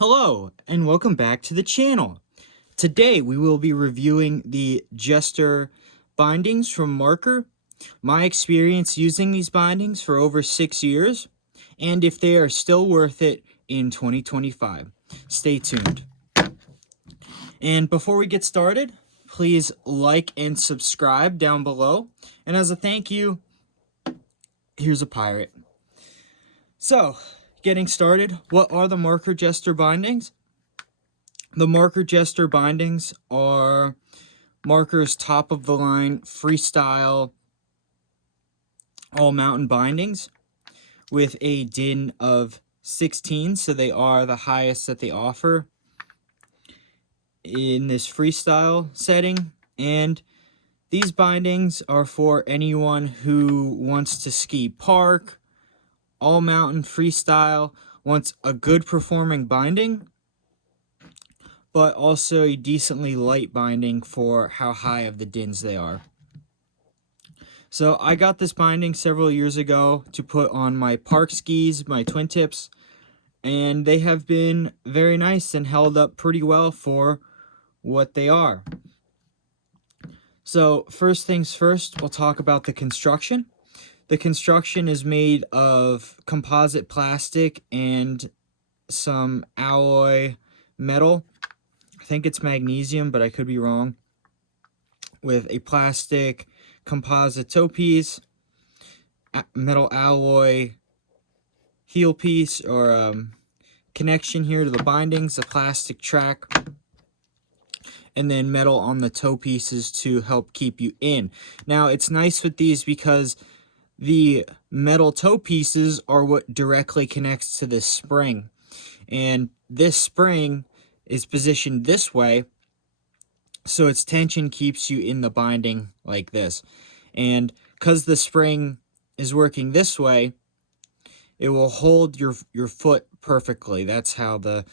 Hello, and welcome back to the channel. Today we will be reviewing the Jester bindings from Marker, my experience using these bindings for over 6 years, and if they are still worth it in 2025. Stay tuned. And before we get started, please like and subscribe down below. And as a thank you, here's a pirate. So, getting started, what are the Marker Jester bindings? The Marker Jester bindings are Marker's top-of-the-line freestyle all-mountain bindings with a din of 16, so they are the highest that they offer in this freestyle setting. And these bindings are for anyone who wants to ski park, all-mountain freestyle, wants a good performing binding, but also a decently light binding for how high of the dins they are. So I got this binding several years ago to put on my park skis, my twin tips, and they have been very nice and held up pretty well for what they are. So first things first, we'll talk about the construction. The construction is made of composite plastic and some alloy metal. I think it's magnesium, but I could be wrong. With a plastic composite toe piece, metal alloy heel piece or connection here to the bindings, a plastic track, and then metal on the toe pieces to help keep you in. Now, it's nice with these because the metal toe pieces are what directly connects to this spring. And this spring is positioned this way, so its tension keeps you in the binding like this. And because the spring is working this way, it will hold your foot perfectly. That's how the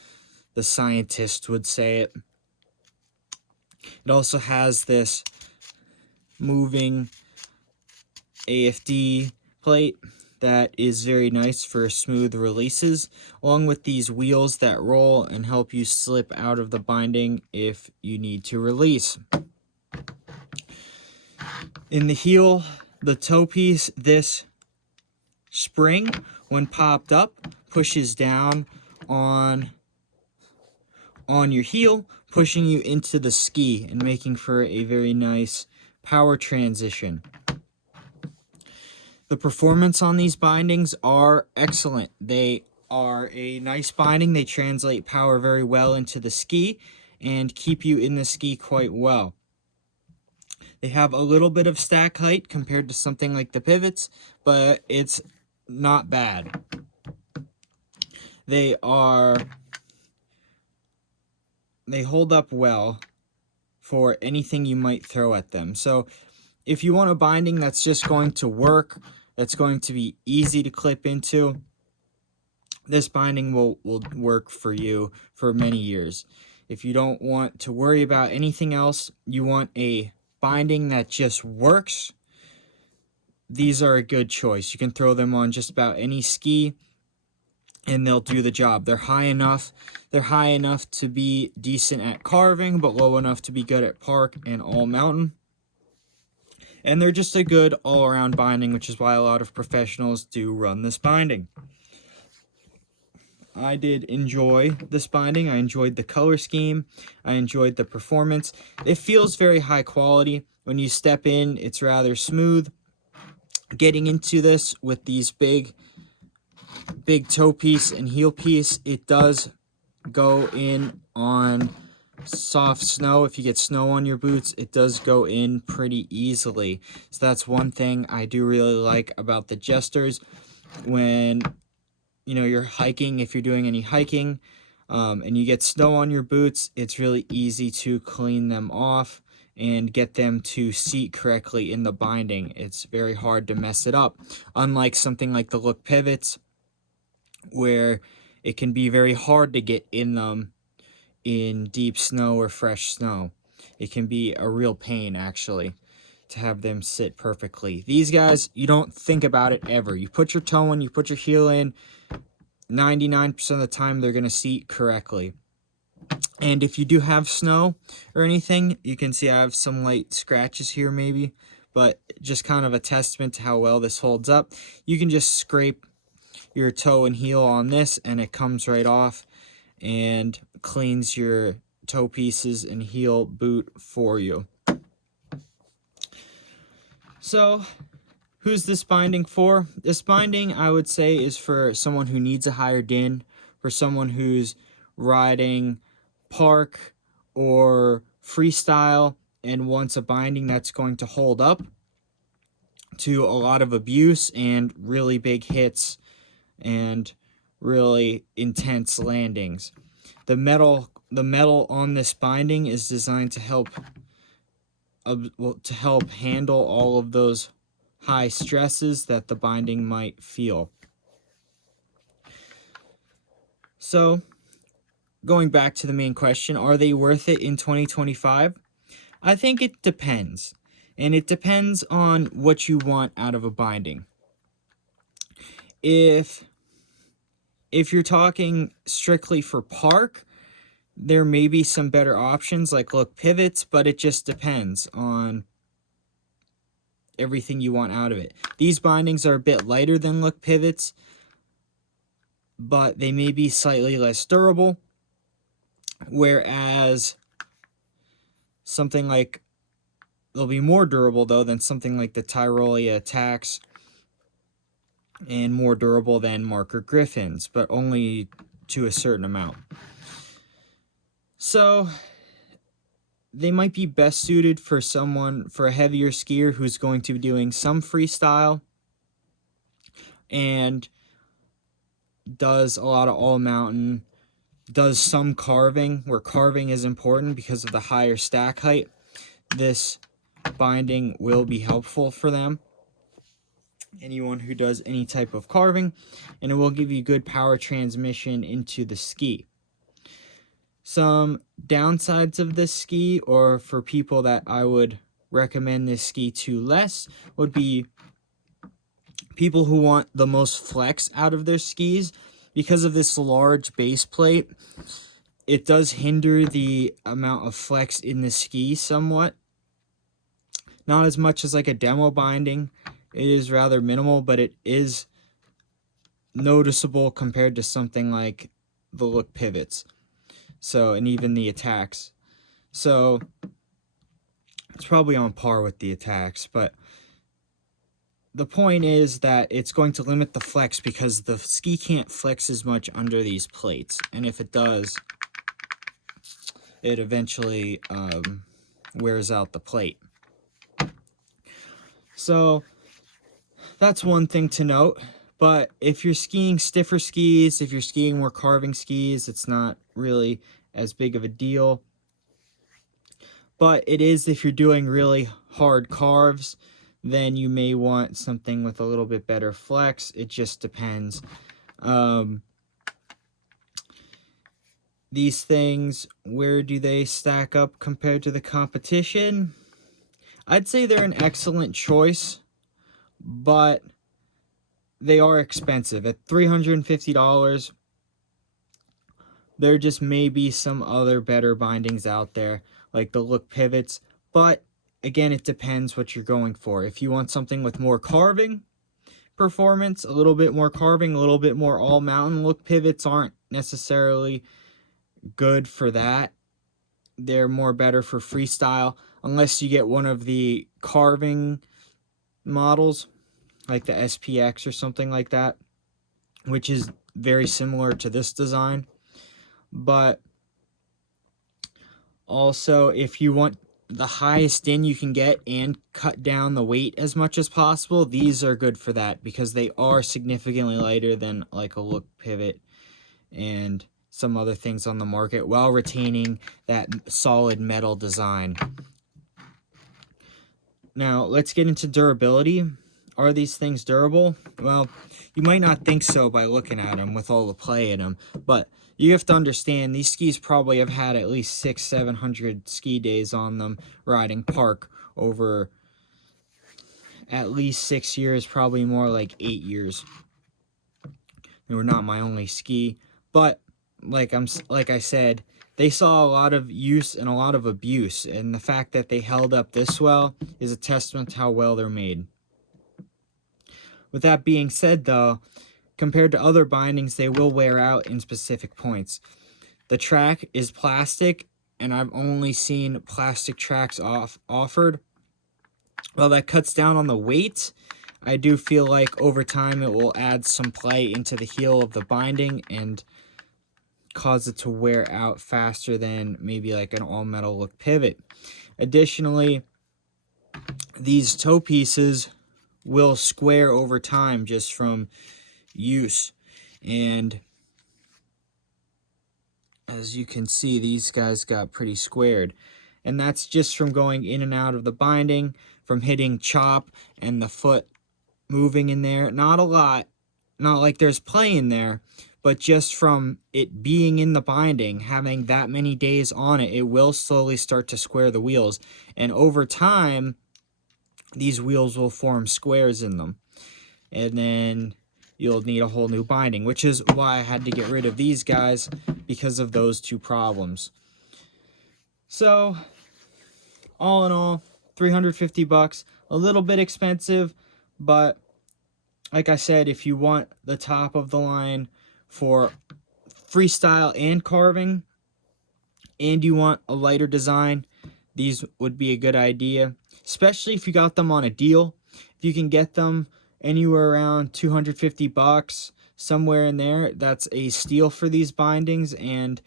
scientist would say it. It also has this moving AFD plate that is very nice for smooth releases, along with these wheels that roll and help you slip out of the binding if you need to release. In the heel, the toe piece, this spring, when popped up, pushes down on your heel, pushing you into the ski and making for a very nice power transition. The performance on these bindings are excellent. They are a nice binding. They translate power very well into the ski and keep you in the ski quite well. They have a little bit of stack height compared to something like the pivots, but it's not bad. They hold up well for anything you might throw at them. So if you want a binding that's just going to work, that's going to be easy to clip into, this binding will work for you for many years. If you don't want to worry about anything else, you want a binding that just works, these are a good choice. You can throw them on just about any ski and they'll do the job. They're high enough to be decent at carving, but low enough to be good at park and all mountain. And they're just a good all-around binding, which is why a lot of professionals do run this binding. I did enjoy this binding. I enjoyed the color scheme. I enjoyed the performance. It feels very high quality. When you step in, it's rather smooth. Getting into this with these big toe piece and heel piece, it does go in on soft snow. If you get snow on your boots, it does go in pretty easily. So that's one thing I do really like about the Jesters. When you're hiking, if you're doing any hiking and you get snow on your boots, it's really easy to clean them off and get them to seat correctly in the binding. It's very hard to mess it up, unlike something like the Look pivots, where it can be very hard to get in them in deep snow or fresh snow. It can be a real pain, actually, to have them sit perfectly. These guys, you don't think about it ever. You put your toe in, you put your heel in, 99% of the time they're going to seat correctly. And if you do have snow or anything, you can see I have some light scratches here maybe, but just kind of a testament to how well this holds up. You can just scrape your toe and heel on this and it comes right off and cleans your toe pieces and heel boot for you. So who's this binding for? This binding, I would say, is for someone who needs a higher din, for someone who's riding park or freestyle and wants a binding that's going to hold up to a lot of abuse and really big hits and really intense landings. The metal on this binding is designed to help handle all of those high stresses that the binding might feel. So, going back to the main question, are they worth it in 2025? I think it depends. And it depends on what you want out of a binding. If you're talking strictly for park, there may be some better options like look pivots, but it just depends on everything you want out of it. These bindings are a bit lighter than look pivots, but they may be slightly less durable, whereas something like, they'll be more durable though than something like the Tyrolia Attacks, and more durable than Marker Griffins, but only to a certain amount. So they might be best suited for a heavier skier who's going to be doing some freestyle and does a lot of all mountain, does some carving, where carving is important because of the higher stack height. This binding will be helpful for them. Anyone who does any type of carving, and it will give you good power transmission into the ski. Some downsides of this ski, or for people that I would recommend this ski to less, would be people who want the most flex out of their skis. Because of this large base plate, it does hinder the amount of flex in the ski somewhat. Not as much as like a demo binding. It is rather minimal, but it is noticeable compared to something like the look pivots. So, and even the attacks. So, it's probably on par with the attacks, but the point is that it's going to limit the flex because the ski can't flex as much under these plates. And if it does, it eventually wears out the plate. So, that's one thing to note. But if you're skiing stiffer skis, if you're skiing more carving skis, it's not really as big of a deal. But it is if you're doing really hard carves, then you may want something with a little bit better flex. It just depends. These things, where do they stack up compared to the competition? I'd say they're an excellent choice, but they are expensive. At $350, there just may be some other better bindings out there, like the look pivots. But again, it depends what you're going for. If you want something with more carving performance, a little bit more carving, a little bit more all mountain, look pivots aren't necessarily good for that. They're more better for freestyle, unless you get one of the carving models, like the SPX or something like that, which is very similar to this design. But also, if you want the highest din you can get and cut down the weight as much as possible, these are good for that because they are significantly lighter than like a look pivot and some other things on the market, while retaining that solid metal design. Now, let's get into durability. Are these things durable? Well, you might not think so by looking at them with all the play in them, but you have to understand these skis probably have had at least 600-700 ski days on them riding park over at least 6 years, probably more like 8 years. They were not my only ski, but like I said, they saw a lot of use and a lot of abuse, and the fact that they held up this well is a testament to how well they're made. With that being said, though, compared to other bindings, they will wear out in specific points. The track is plastic, and I've only seen plastic tracks offered. While that cuts down on the weight, I do feel like over time it will add some play into the heel of the binding and cause it to wear out faster than maybe like an all-metal look pivot. Additionally, these toe pieces will square over time just from use, and as you can see, these guys got pretty squared, and that's just from going in and out of the binding, from hitting chop and the foot moving in there. Not a lot, not like there's play in there, but just from it being in the binding, having that many days on it, it will slowly start to square the wheels, and over time these wheels will form squares in them, and then you'll need a whole new binding, which is why I had to get rid of these guys, because of those two problems. So all in all, $350, a little bit expensive, but like I said, if you want the top of the line for freestyle and carving, and you want a lighter design, these would be a good idea, especially if you got them on a deal. If you can get them anywhere around $250, somewhere in there, that's a steal for these bindings, and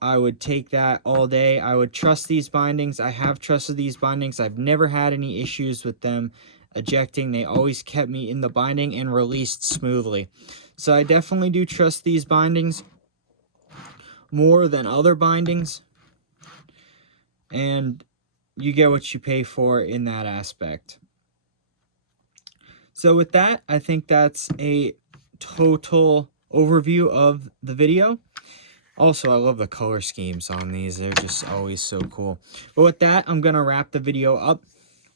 I would take that all day. I would trust these bindings. I have trusted these bindings. I've never had any issues with them ejecting. They always kept me in the binding and released smoothly. So I definitely do trust these bindings more than other bindings, and you get what you pay for in that aspect. So with that, I think that's a total overview of the video. Also, I love the color schemes on these. They're just always so cool. But with that, I'm going to wrap the video up.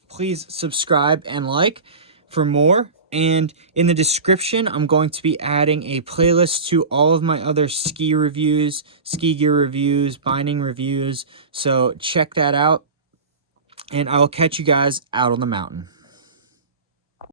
Please subscribe and like for more. And in the description, I'm going to be adding a playlist to all of my other ski reviews, ski gear reviews, binding reviews. So check that out. And I will catch you guys out on the mountain.